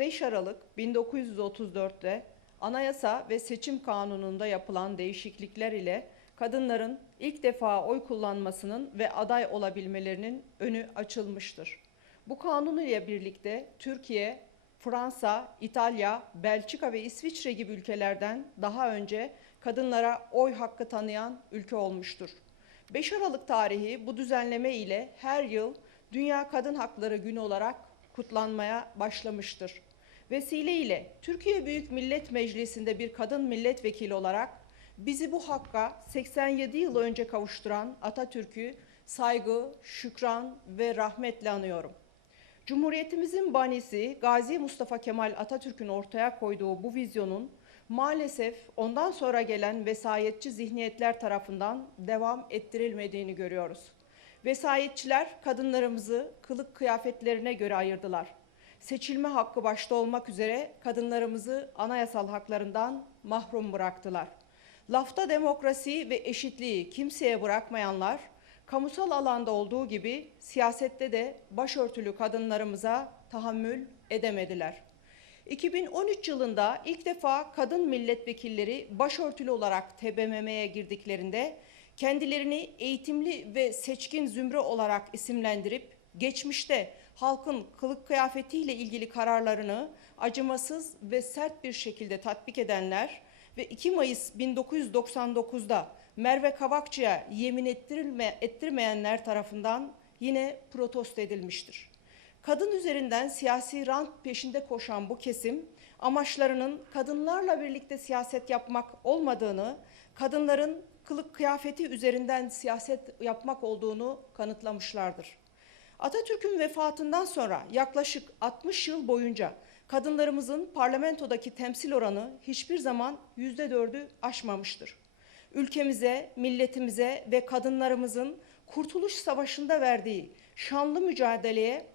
5 Aralık 1934'te Anayasa ve Seçim Kanunu'nda yapılan değişiklikler ile kadınların ilk defa oy kullanmasının ve aday olabilmelerinin önü açılmıştır. Bu kanun ile birlikte Türkiye, Fransa, İtalya, Belçika ve İsviçre gibi ülkelerden daha önce kadınlara oy hakkı tanıyan ülke olmuştur. 5 Aralık tarihi bu düzenleme ile her yıl Dünya Kadın Hakları Günü olarak kutlanmaya başlamıştır. Vesile ile Türkiye Büyük Millet Meclisi'nde bir kadın milletvekili olarak bizi bu hakka 87 yıl önce kavuşturan Atatürk'ü saygı, şükran ve rahmetle anıyorum. Cumhuriyetimizin banisi Gazi Mustafa Kemal Atatürk'ün ortaya koyduğu bu vizyonun maalesef ondan sonra gelen vesayetçi zihniyetler tarafından devam ettirilmediğini görüyoruz. Vesayetçiler kadınlarımızı kılık kıyafetlerine göre ayırdılar. Seçilme hakkı başta olmak üzere kadınlarımızı anayasal haklarından mahrum bıraktılar. Lafta demokrasi ve eşitliği kimseye bırakmayanlar, kamusal alanda olduğu gibi siyasette de başörtülü kadınlarımıza tahammül edemediler. 2013 yılında ilk defa kadın milletvekilleri başörtülü olarak TBMM'ye girdiklerinde kendilerini eğitimli ve seçkin zümre olarak isimlendirip geçmişte halkın kılık kıyafetiyle ilgili kararlarını acımasız ve sert bir şekilde tatbik edenler ve 2 Mayıs 1999'da Merve Kavakçı'ya yemin ettirilme, ettirmeyenler tarafından yine protesto edilmiştir. Kadın üzerinden siyasi rant peşinde koşan bu kesim amaçlarının kadınlarla birlikte siyaset yapmak olmadığını, kadınların kılık kıyafeti üzerinden siyaset yapmak olduğunu kanıtlamışlardır. Atatürk'ün vefatından sonra yaklaşık 60 yıl boyunca kadınlarımızın parlamentodaki temsil oranı hiçbir zaman yüzde dördü aşmamıştır. Ülkemize, milletimize ve kadınlarımızın Kurtuluş Savaşı'nda verdiği şanlı mücadeleye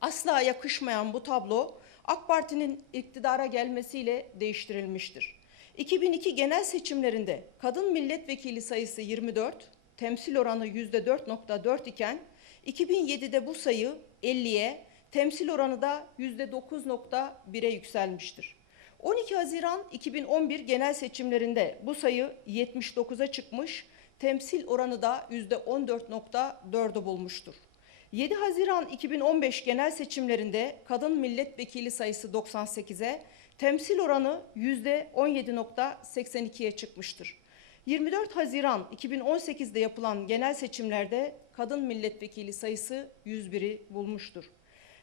asla yakışmayan bu tablo AK Parti'nin iktidara gelmesiyle değiştirilmiştir. 2002 genel seçimlerinde kadın milletvekili sayısı 24, temsil oranı %4.4 iken 2007'de bu sayı 50'ye, temsil oranı da %9.1'e yükselmiştir. 12 Haziran 2011 genel seçimlerinde bu sayı 79'a çıkmış, temsil oranı da %14.4'ü bulmuştur. 7 Haziran 2015 genel seçimlerinde kadın milletvekili sayısı 98'e, temsil oranı %17.82'ye çıkmıştır. 24 Haziran 2018'de yapılan genel seçimlerde kadın milletvekili sayısı 101'i bulmuştur.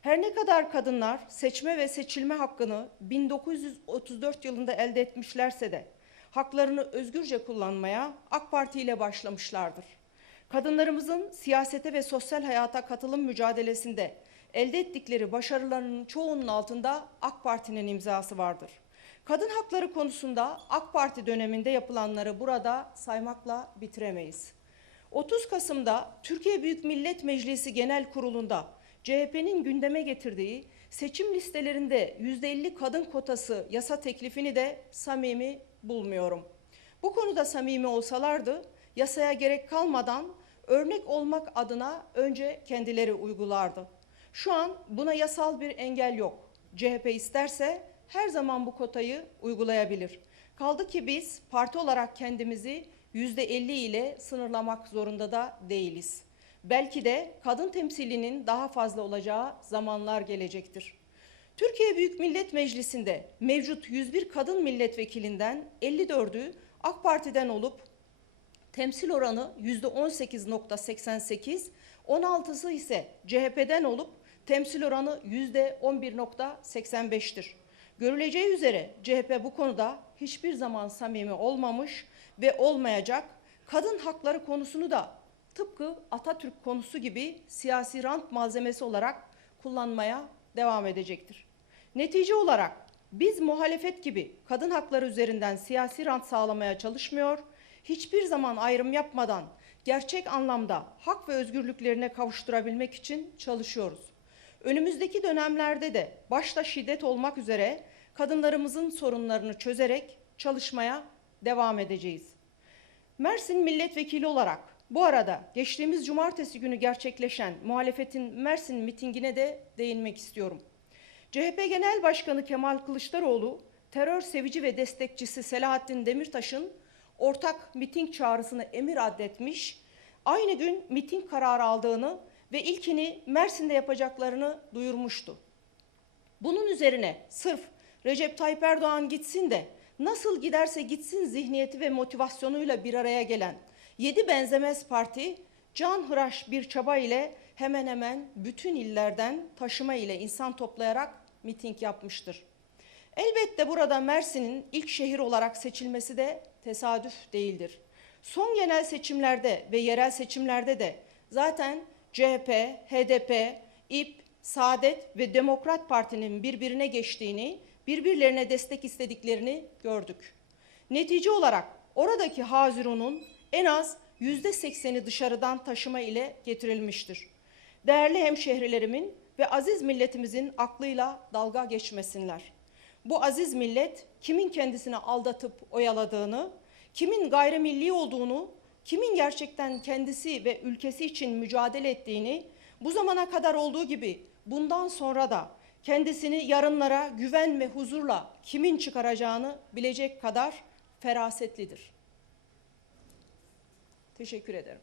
Her ne kadar kadınlar seçme ve seçilme hakkını 1934 yılında elde etmişlerse de haklarını özgürce kullanmaya AK Parti ile başlamışlardır. Kadınlarımızın siyasete ve sosyal hayata katılım mücadelesinde elde ettikleri başarılarının çoğunun altında AK Parti'nin imzası vardır. Kadın hakları konusunda AK Parti döneminde yapılanları burada saymakla bitiremeyiz. 30 Kasım'da Türkiye Büyük Millet Meclisi Genel Kurulu'nda CHP'nin gündeme getirdiği seçim listelerinde %50 kadın kotası yasa teklifini de samimi bulmuyorum. Bu konuda samimi olsalardı yasaya gerek kalmadan örnek olmak adına önce kendileri uygulardı. Şu an buna yasal bir engel yok. CHP isterse her zaman bu kotayı uygulayabilir. Kaldı ki biz parti olarak kendimizi %50 ile sınırlamak zorunda da değiliz. Belki de kadın temsilinin daha fazla olacağı zamanlar gelecektir. Türkiye Büyük Millet Meclisi'nde mevcut 101 kadın milletvekilinden 54'ü AK Parti'den olup temsil oranı %18.88, 16'sı ise CHP'den olup temsil oranı %11.85'tir. Görüleceği üzere CHP bu konuda hiçbir zaman samimi olmamış ve olmayacak. Kadın hakları konusunu da tıpkı Atatürk konusu gibi siyasi rant malzemesi olarak kullanmaya devam edecektir. Netice olarak biz muhalefet gibi kadın hakları üzerinden siyasi rant sağlamaya çalışmıyor, hiçbir zaman ayrım yapmadan gerçek anlamda hak ve özgürlüklerine kavuşturabilmek için çalışıyoruz. Önümüzdeki dönemlerde de başta şiddet olmak üzere kadınlarımızın sorunlarını çözerek çalışmaya devam edeceğiz. Mersin milletvekili olarak bu arada geçtiğimiz cumartesi günü gerçekleşen muhalefetin Mersin mitingine de değinmek istiyorum. CHP Genel Başkanı Kemal Kılıçdaroğlu, terör sevici ve destekçisi Selahattin Demirtaş'ın ortak miting çağrısını emir addetmiş, aynı gün miting kararı aldığını ve ilkini Mersin'de yapacaklarını duyurmuştu. Bunun üzerine sırf Recep Tayyip Erdoğan gitsin de nasıl giderse gitsin zihniyeti ve motivasyonuyla bir araya gelen yedi benzemez parti canhıraş bir çaba ile hemen hemen bütün illerden taşıma ile insan toplayarak miting yapmıştır. Elbette burada Mersin'in ilk şehir olarak seçilmesi de tesadüf değildir. Son genel seçimlerde ve yerel seçimlerde de zaten CHP, HDP, İP, Saadet ve Demokrat Parti'nin birbirine geçtiğini, birbirlerine destek istediklerini gördük. Netice olarak oradaki Hazirun'un en az yüzde sekseni dışarıdan taşıma ile getirilmiştir. Değerli hemşehrilerimin ve aziz milletimizin aklıyla dalga geçmesinler. Bu aziz millet kimin kendisini aldatıp oyaladığını, kimin gayrimilli olduğunu, kimin gerçekten kendisi ve ülkesi için mücadele ettiğini, bu zamana kadar olduğu gibi bundan sonra da kendisini yarınlara güven ve huzurla kimin çıkaracağını bilecek kadar ferasetlidir. Teşekkür ederim.